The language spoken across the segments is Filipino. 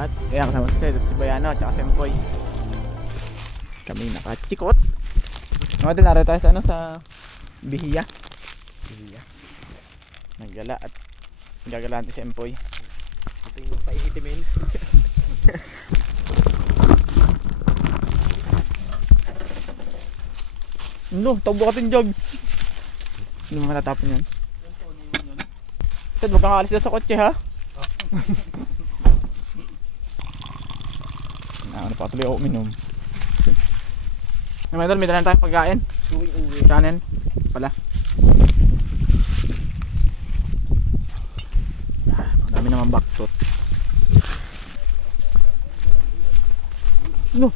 At kaya kasama si Bayano at saka si Empoy. Kami nakachikot. Mga doon naroon tayo sa ano, sa Bihiya. Naggala at gagalaan natin si Empoy. Ito yung paihitimin. No, tawbo ka tin jog. Hindi mo matatapon yan. Ted, huwag kang aalis na sa kotse ha. Ano pa tuloy ako uminom. May dala na tayong pagkain. Uwi. Kanin pala. Marami naman baktot. No.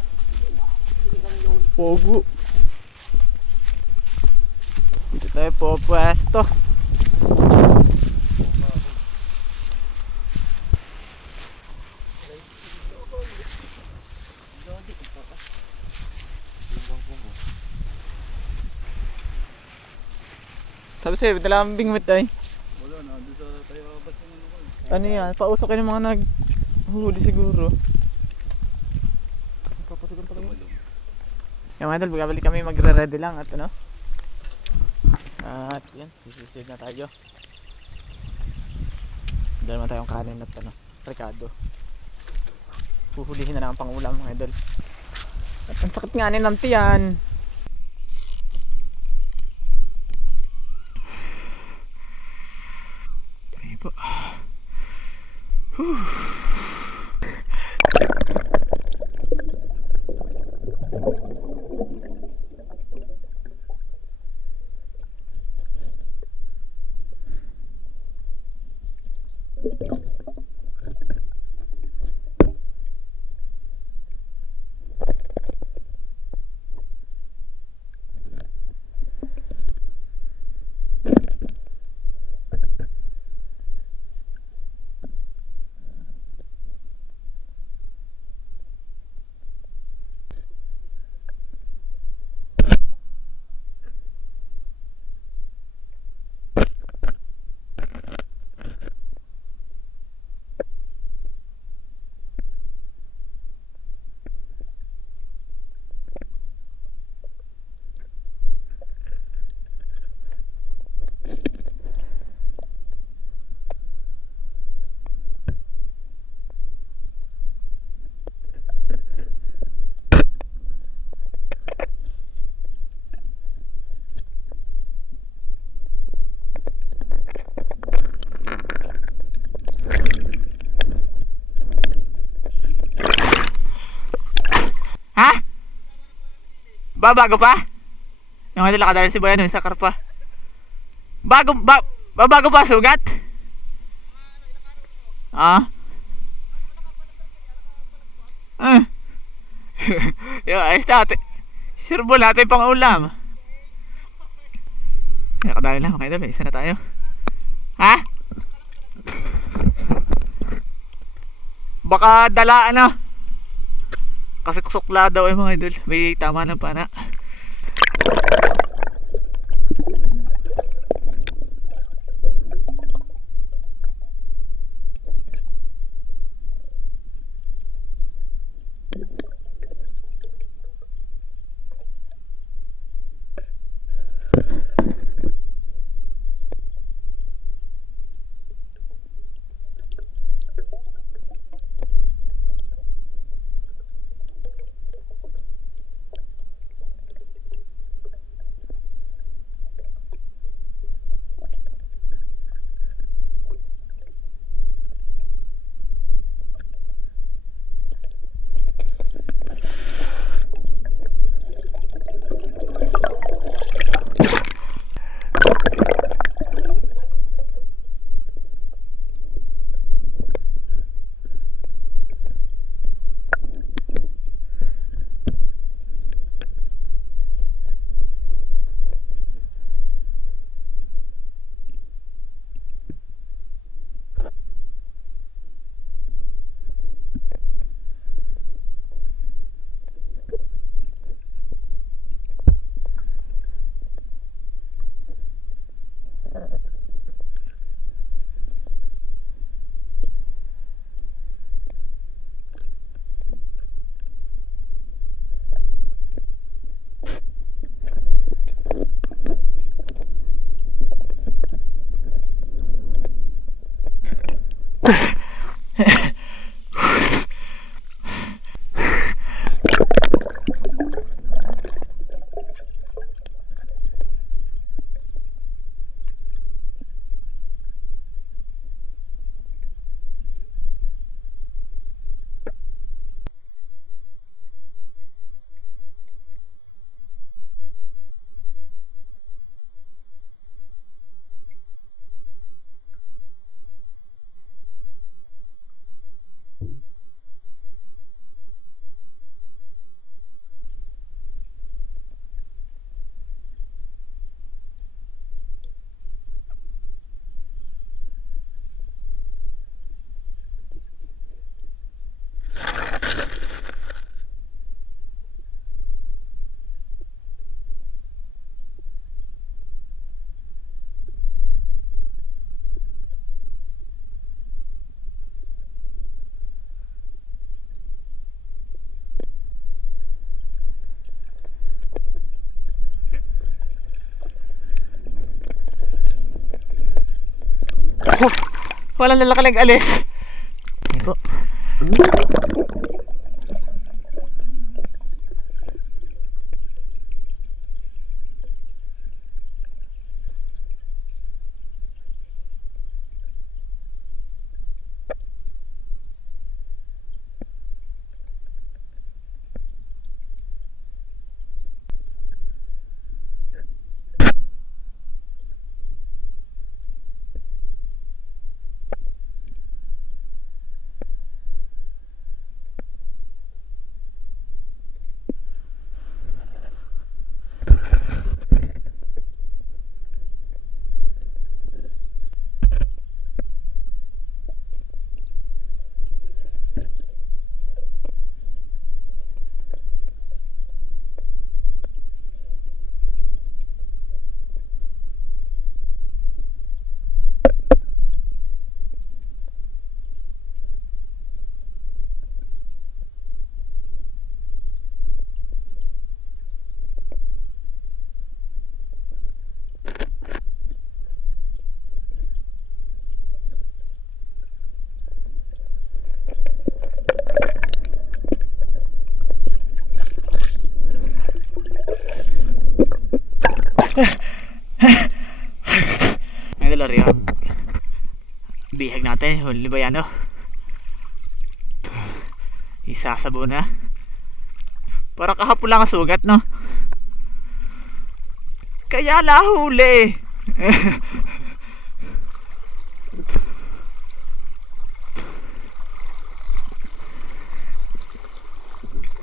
Pogo. Dito tayo po pwesto. Sabi sa'yo, dala kang bingwit ay. Wala na, doon sa tayo basta ng ano ko. Ano yan? Pausok kayo ng mga naghuli siguro. Papatugan pala yun. Yung mga idol, bagabalik kami magre-ready lang at ano. At yan, sisisid na tayo. Dala naman tayong kanin at ano, rekado. Huhulihin na lang ang pangulam mga idol. At ang sakit nga ng tiyan. Tayo po. Ha? Bago pa? Yung mga lakadala si Boyan sa karpa. Bago pa sugat? Ah? Yo, ayos natin. Sirbol natin pang ulam. Nakadali lang, okay na, isa na tayo. Ha? Baka dala ano. Kasi kusukla daw mga idol. May tama ng pana. Walang lalaki nag-alis. Ito. Idol, ari ang bihag natin, huli ba yan, no? Isasabo na. Parang kahapon lang ang sugat, no? Kaya lahuli.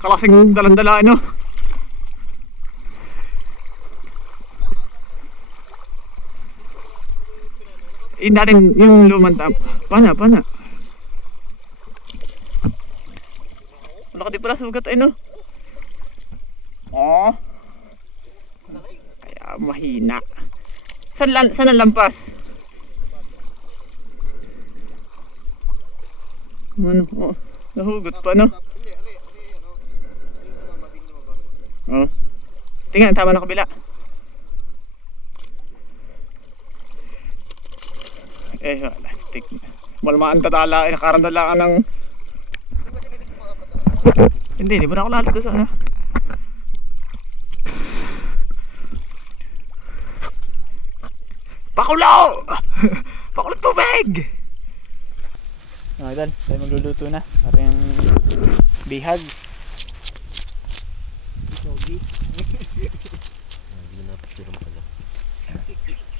Kalasing dalandala, no? Natin yung lumang tap. Pana. Wala ka di pala sugat ay, no? Oh. Kaya mahina. Saan ang lampas? Ano? Oh, nahugot pa, no? Oh. Tingnan, tama na kabila. Plastic. Malmaan tatala, nakarandala ka ng... Hindi ba na ako lahat ko sana? Pakulaw! Pakulaw tubig! Idol, tayo magluluto na. Para yung bihag.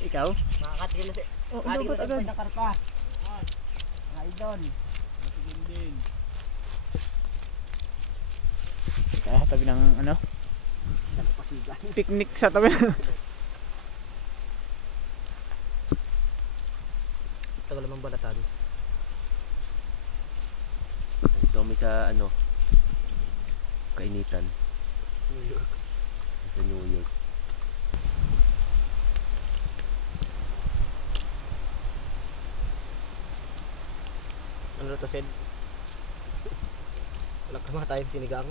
Ikaw? Makakatigil na si... Ano ba agad? ng karpa. Idol. Matigil din. Kaya tabi ng ano? Picnic sa tabi. Tagal namang balatan. Dito kami sa ano, kainitan New York. sa New York. Ano to, Sed? Walang kamatayang sinigang.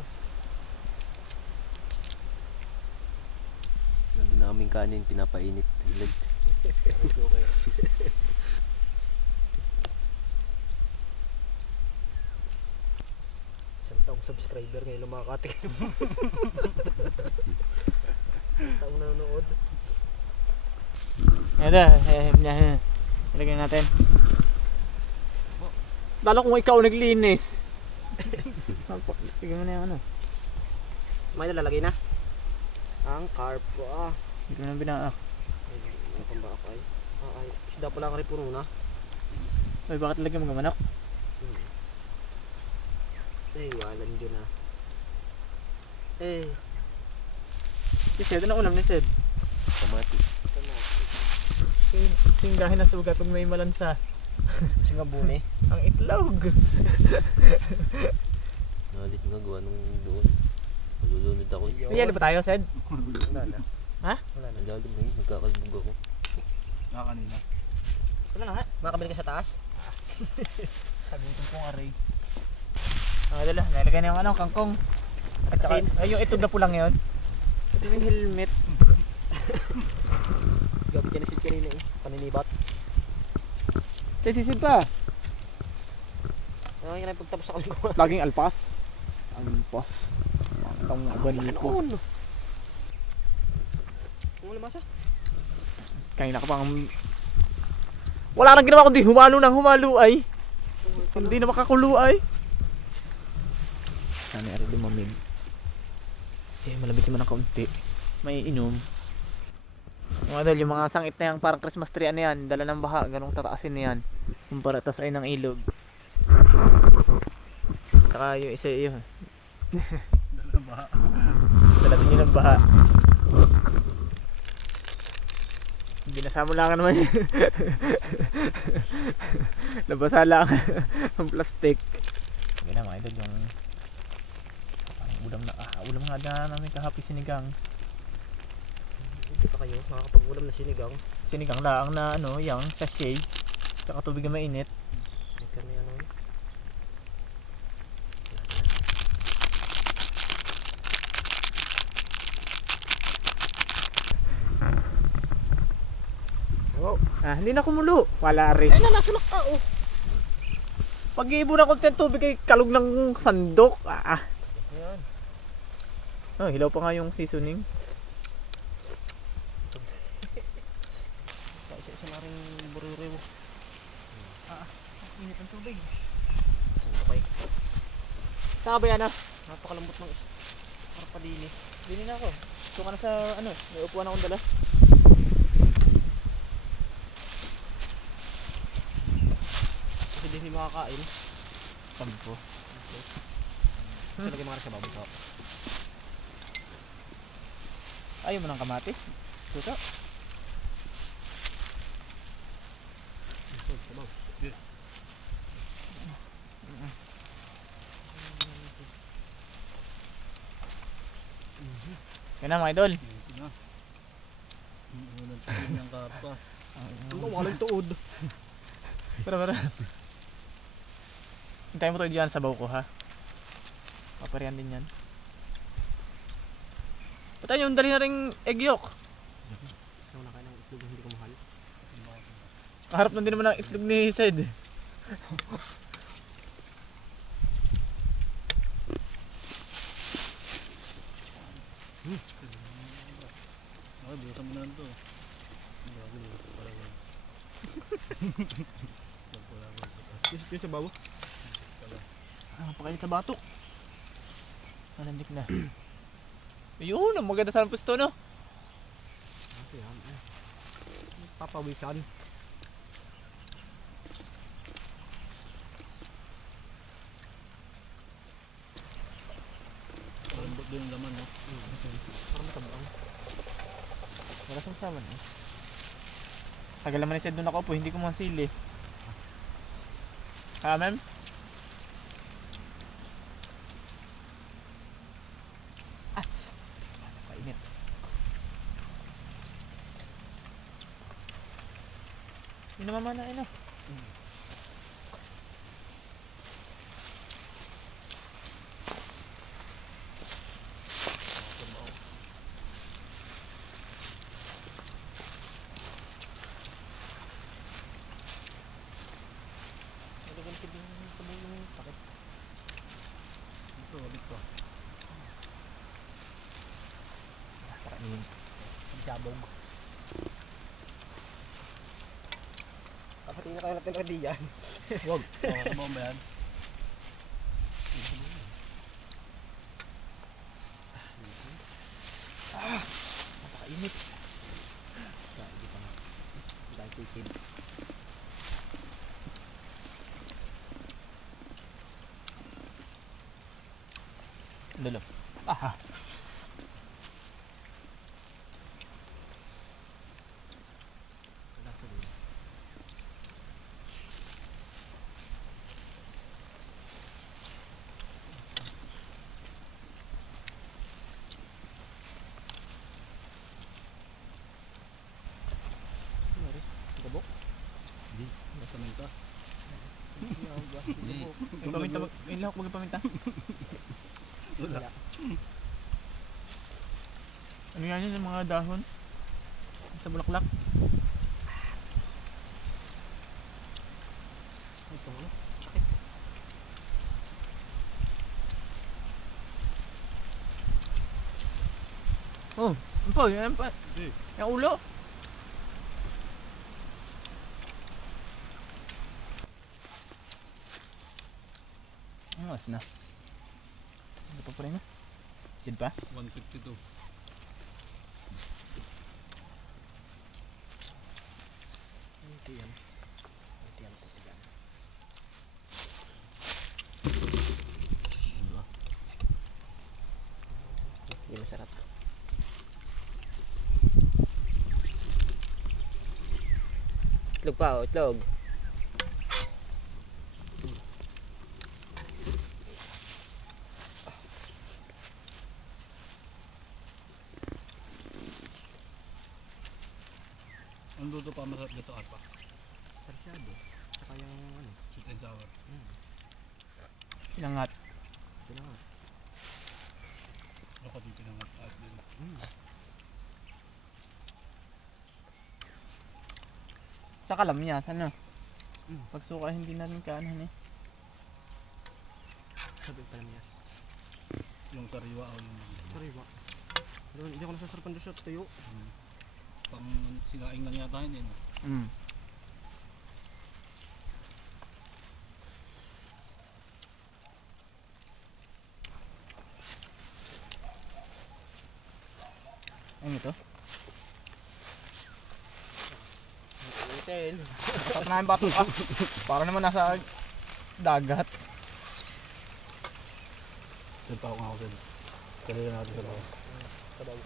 Nandun namin kanin, pinapainit. Okay. Isang taong subscriber ngayon lumakatikim. Isang taong nanonood. Ito, ilagay natin. Lalo kung ikaw naglinis. Tignan mo na yung ano. May nalalagay na. Ang carp ko Hindi ko na binaak. Ano pang ba ako ay? Ay, isda pala ang ripuno na. Ay, bakit lagyan mo ng manok? Walan dyan Si Sed, ano ulam ni Sed? Kamatis. Singgahin na sugat pag may malansa. Singabune. Ang itlog. Nalit nga gawa nung doon. Malulunod ako. May yelo ba tayo, Sed? Wala na. Ha? Wala na. Ang lalim ngayon, nagkakalbog ako. Kanina. Wala na nga. Makakabili ka sa taas? Sagutin kong aray. Dala, nalagay na yung ano, kangkong. At saka, ay, yung itlog na pulang yun. Ito yung helmet. Gabi dyan na sit kanina Paninibat. Tay, sisid pa. Ay, kaya pagtapos sa ko. Laging alpas. Alpas. Ang banito. Noon. Kung lamasa. Kanina ka pang... Wala nang ginawa kundi humalo ay. Hindi na makakulo ay. Sana rin lumamig. Eh, malabit naman ng kaunti. May inom. Mga dahil yung mga sangit na yung parang Christmas tree ano yan, dala ng baha, ganong tataasin na yan. Kumpara tas ay ng ilog. Saka yung isa yun. Dala ng baha. Dala din yun ng baha. Binasa mo lang naman yun. Nabasa lang ang plastic. Sige na mga idol yung ulam nga na namin kahapi sinigang. Hindi pa kayo makakapag-ulam na sinigang. Sinigang laang na ano, yang sachet. Saka tubig na mainit. May kami ano. Oh, Hindi na kumulo. Wala rin. ay nasulak ka oh. Pag-iibo na konti ng tubig ay kalog ng sandok. Ayan. Oh, hilaw pa nga yung seasoning. Isa na rin bururiw. Init ng tubig. Okay. Saka ba yan ah? Napakalambot ng karpadini. Dini na ako. Gusto ka na sa ano, may upuan akong dala. Kasi hindi makakain. Tampo. Lagyan mo nga rin sa babaw. Ayaw mo ng kamatis? Suka? Yan na mga idol. Ano walang tuod. Pero. Hintayin mo to diyan sa baw ko ha. Paparihan din yan. Patay yung dali na ring egg yolk. Ano na kayo ng itlog hindi ko mahal. Kaharap na din naman ang itlog ni Sed. Buta mo na ito. Yung sa babaw. Pakain sa batok. Malandik na. Ayun, ang maganda sa pwesto no. Ayan. Papawisan. Lambot din yung laman, no? Parang matabang. Wala sang saman eh. Tagal naman ni Sed doon ako po, hindi ko masili. Ha, ma'am? Kainit. Hindi naman manain na. Ito. Kakainin. Sabog. Kapatingin na kayo natin ready yan. Wag. Ano ba yan? Napakainit. Dahil tisid. Dulo. Gabok. Hindi. Basta minta. Yung paminta, yung lahok magpaminta. Wala. Ano yan yun, yung mga dahon? Sa bulaklak? Itong ano? Sakit. Oh, ano pa? Yan pa. Hindi. Yung ulo. Angas na. Ano pa rin na? Sid pa? 152. Ito yan. Ito yan. Ito yan. Hindi masarap. Itlog pa oh, itlog. Ang luto pa masarap dito at pa. Sarsyado. Saka yung ano, Sweet and sour. Inangat. ito na nga. Ako dito ng at din. Sa kalamyas, ano? Mm. Pag suka, hindi natin kaanan eh. Sabi pa naman yan. Yung sariwa o yung Sariwa. Hindi ako nasasarapan doon sa tuyo. pang sinaing lang yata yun eh. No? Mm. Ano ito? Itin. Sarap na yung bato ah. Para naman nasa dagat. Saan pa ako nga ako dyan. Kanila natin sa bawah. Sabaw.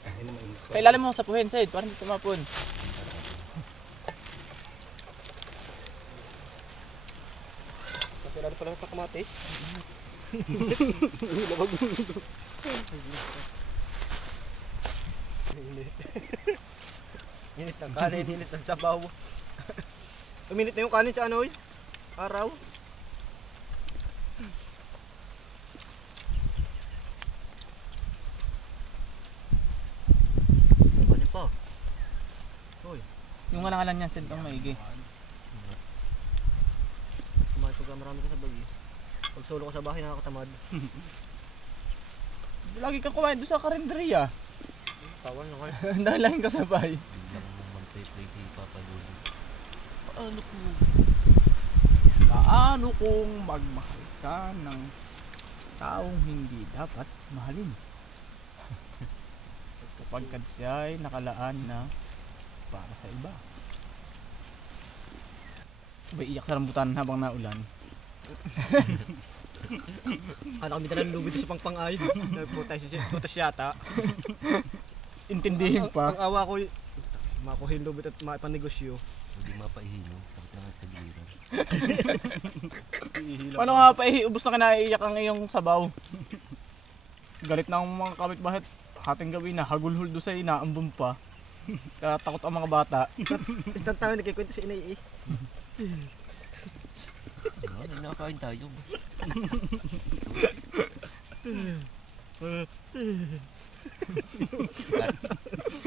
Ay naman. Sa ilalim mo sa puhin, Sid. Parang hindi tumapon. Kapilado pala sa kamatis. Init. Init ng kanin, init ng sabaw. Uminit na yung kanin sa ano eh. Araw. Ano pa? Yung alang-alang niyan, Sid, ang maigi. Kumain pagka marami ka sa bagi. Pag solo ko sa bahay nakakatamad. Lagi kang kumain doon sa karinderiya. Tawan na kayo. Dahil laging kasabay. Biglang mag-play si Papa Lolo. Paano kung magmahal ka ng taong hindi dapat mahalin? Kapagkat siya ay nakalaan na para sa iba. Sabay iyak sa rambutan habang naulan. Ano kami talagang lubid sa pangpangay. Putas yata. Intindihin pa. Ang awa ko, makuha yung lubid at maipanegosyo. Hindi mapaihinom. Sakit na nga sa giliran. Paano nga pa ubos na kinaiiyak ang iyong sabaw? Galit na ang mga kapitbahay. Hating gawin na hagulhul doon sa inaambon pa. Kaya takot ang mga bata. Isang tao nagkikwento si inay eh. Ano, nakakain tayo.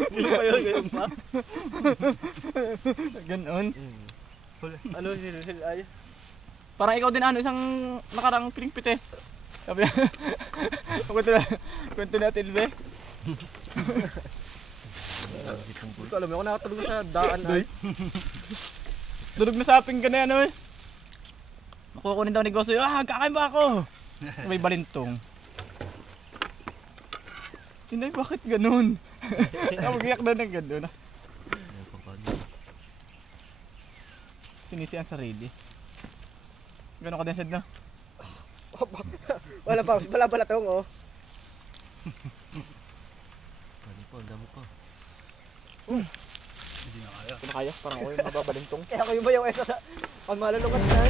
Ganyan pa. Ganon. Ano si ay? Parang ikaw din ano, isang nakarang piningpit eh. Sabi kwento na Tilbe. Gusto alam mo ako nakatulog sa daan ay. Durog na sa pinggan na yan eh. Makukunin daw negosyo. Kakain ba ako? May balintong. Hindi, bakit ganun? Mag-iyak daw ng ganun. Ano pa paano? Sinisi ang sarili. Ganun ka din, Sid, na? Wala pala tong oh. Ano pa, ang dami pa. Hindi na kaya. Kung kaya, parang ako yung mababalintong. Kaya ko yung bayaw esa sa malulungan na.